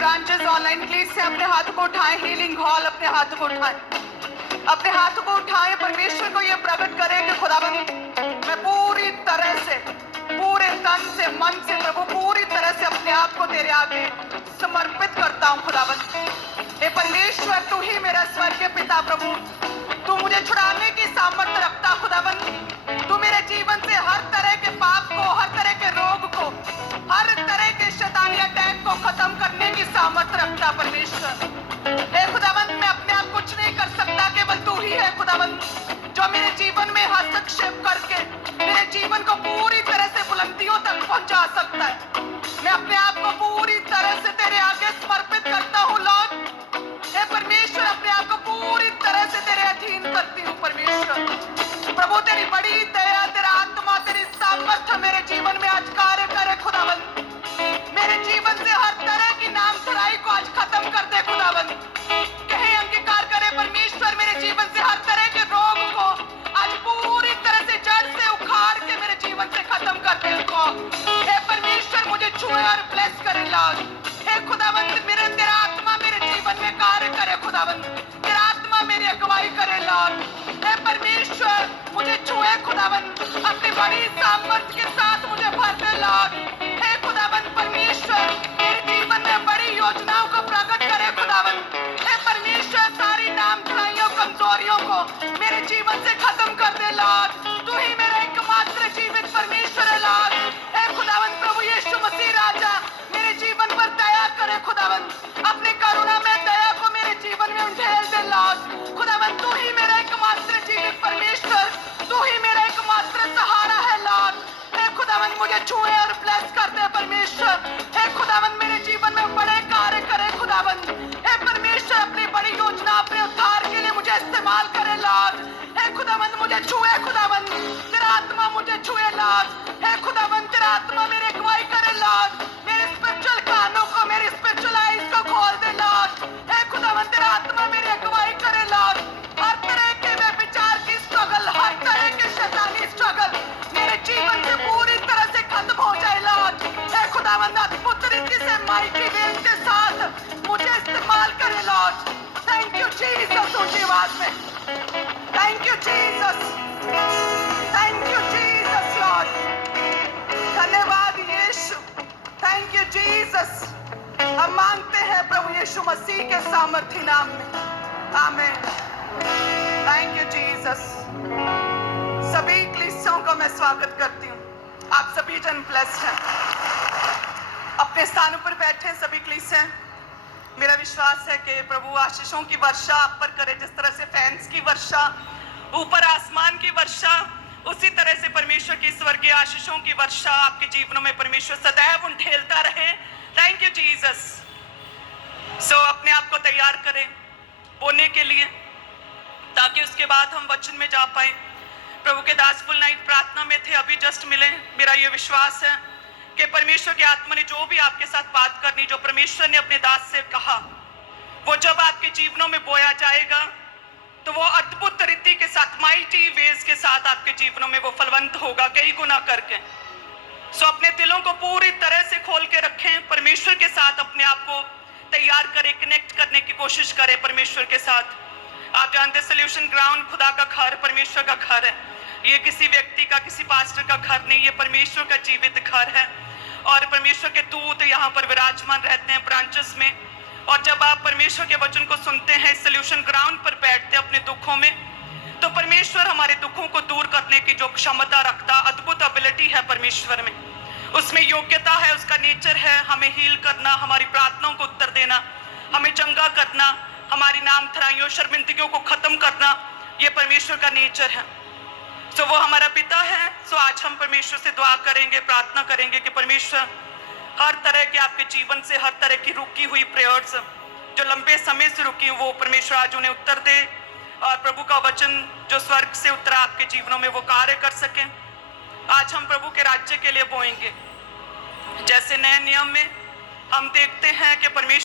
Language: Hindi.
ब्रांचेस ऑनलाइन क्लीस से अपने हाथ को उठाएं, हीलिंग हॉल अपने हाथ को उठाएं, अपने हाथ को उठाएं। परमेश्वर को ये प्रकट करें कि खुदावंद मैं पूरी तरह से, पूरे तन से, मन से प्रभु पूरी तरह से अपने आप को तेरे आगे समर्पित करता हूँ खुदावंद। हे परमेश्वर, तू ही मेरा स्वर्गीय पिता प्रभु, तू मुझे छुड़ाने की सामर्थ्य रखता खुदावंद। तू मेरे जीवन से हर तरह के पाप को, हर तरह के रोग को, हर तरह के शैतानी अटैक को खत्म करने की सामर्थ्य रखता परमेश्वर। हे खुदावंद, मैं अपने आप कुछ नहीं कर सकता, केवल तू ही है खुदावंद जो मेरे जीवन में हस्तक्षेप करके मेरे जीवन को पूरी तरह से बुलंदियों तक पहुंचा सकता है। मैं अपने आप को पूरी तरह से तेरे आगे समर्पित करता हूँ लॉर्ड। हे परमेश्वर, अपने आप को पूरी तरह से तेरे अधीन करती हूँ परमेश्वर। प्रभु तेरी बड़ी दया, तेरा आत्मा, तेरी सामर्थ्य मेरे जीवन में आज कार्य करे खुदावंद। मेरे जीवन से हर तरह की नाम चढ़ाई को आज खत्म कर दे खुदावंद। कहीं अंगीकार करे परमेश्वर, मेरे जीवन से हर तरह के रोग को आज पूरी तरह से जड़ से उखाड़ के मेरे जीवन से खत्म कर दे उनको। हे परमेश्वर, मुझे छुए और ब्लेस करे लॉर्ड। हे खुदावंद, मेरे तेरा आत्मा मेरे जीवन में कार्य करे खुदावंद, तेरा आत्मा मेरी अगुवाई करे लॉर्ड। हे परमेश्वर, मुझे छुए खुदावंद, अपनी बड़ी सामर्थ्य के साथ मुझे भर दे लॉर्ड। हे खुदावंद परमेश्वर, मेरे जीवन में बड़ी योजनाओं को प्रकट करे खुदावंद। हे परमेश्वर, सारी नाम चढ़ाइयों, कमजोरियों को मेरे जीवन से खत्म कर दे लॉर्ड। तू ही मेरा एकमात्र जीवित परमेश्वर है लॉर्ड। हे खुदावंद प्रभु यीशु मसीह राजा, मेरे जीवन पर दया करे खुदावंद, अपनी करुणा में दया को मेरे जीवन में उंडेल दे लॉर्ड। खुदावंद, तू ही मेरा एकमात्र जीवित परमेश्वर, तू ही मेरा एकमात्र सहारा है लॉर्ड। हे खुदावंद, मुझे छुए और ब्लेस कर दे परमेश्वर। हे खुदावंद, मेरे जीवन में बड़े कार्य करे खुदावंद। हे परमेश्वर, अपनी बड़ी योजना, अपने उद्धार के लिए मुझे इस्तेमाल करे लॉर्ड। हे खुदावंद, मुझे छुए खुदावंद, तेरा आत्मा मुझे छुए लॉर्ड। हे खुदावंद, तेरा आत्मा मेरी अगुवाई करे लॉर्ड। मेरे स्पिरिचुअल कानों को, मेरी स्पिरिचुअल आईज को खोल दे लॉर्ड। हे खुदावंद, तेरा आत्मा मेरी अगुवाई करे लॉर्ड। हर तरह के व्यभिचार की स्ट्रगल, हर तरह के शैतानी स्ट्रगल मेरे जीवन से पूरी तरह से खत्म हो जाए लॉर्ड। हे खुदावंद, अद्भुत रीति से माइटी वेज के साथ मुझे इस्तेमाल करे लॉर्ड। थैंक यू जीसस, ऊंची आवाज में thank you Jesus, thank you Jesus Lord. धन्यवाद यीशु, थैंक यू जीसस। हम मांगते हैं प्रभु यीशु मसीह के सामर्थी नाम में, आमीन। Thank you Jesus. सभी कलीसियाओं को मैं स्वागत करती हूँ। आप सभी जन ब्लेस्ड हैं। अपने स्थानों पर बैठे सभी कलीसियां। मेरा विश्वास है कि प्रभु आशीषों की वर्षा आप पर करे। जिस तरह से फैंस की वर्षा, ऊपर आसमान की वर्षा, उसी तरह से परमेश्वर की स्वर्गीय आशीषों की वर्षा आपके जीवनों में परमेश्वर सदैव उंडेलता रहे। Thank you Jesus. सो अपने आप को तैयार करें बोलने के लिए, ताकि उसके बाद हम वचन में जा पाए। प्रभु के दास फुल नाइट प्रार्थना में थे, अभी जस्ट मिले। मेरा ये विश्वास है कि परमेश्वर के आत्मा ने जो भी आपके साथ बात करनी, जो परमेश्वर ने अपने दास से कहा, वो जब आपके जीवनों में बोया जाएगा तो वो अद्भुत रीति के साथ, माइटी वेज के साथ आपके जीवनों में वो फलवंत होगा, कई गुना करके। सो अपने दिलों को पूरी तरह से खोल के रखें, परमेश्वर के साथ अपने आप को तैयार करें, कनेक्ट करने की कोशिश करें परमेश्वर के साथ। आप जानते सॉल्यूशन ग्राउंड खुदा का घर, परमेश्वर का घर है। ये किसी व्यक्ति का, किसी पास्टर का घर नहीं, ये परमेश्वर का जीवित घर है। और परमेश्वर के दूत यहाँ पर विराजमान रहते हैं ब्रांचेस में। और जब आप परमेश्वर के वचन को सुनते हैं, सॉल्यूशन ग्राउंड पर बैठते हैं अपने दुखों में, तो परमेश्वर हमारे दुखों को दूर करने की जो क्षमता रखता, अद्भुत एबिलिटी है परमेश्वर में, उसमें योग्यता है, उसका नेचर है हमें हील करना, हमारी प्रार्थनाओं को उत्तर देना, हमें चंगा करना, हमारी नाम थराइयों, शर्मिंदगियों को खत्म करना। ये परमेश्वर का नेचर है। सो वो हमारा पिता है। सो आज हम परमेश्वर से दुआ करेंगे, प्रार्थना करेंगे कि परमेश्वर हर तरह के आपके जीवन से, हर तरह की रुकी हुई प्रेयर्स जो लंबे समय से रुकी, वो परमेश्वर आज उन्हें उत्तर दे, और प्रभु का वचन जो स्वर्ग से उतरा आपके जीवनों में वो कार्य कर सके। आज हम प्रभु के राज्य के लिए बोएंगे। जैसे नए नियम में हम देखते हैं कि परमेश्वर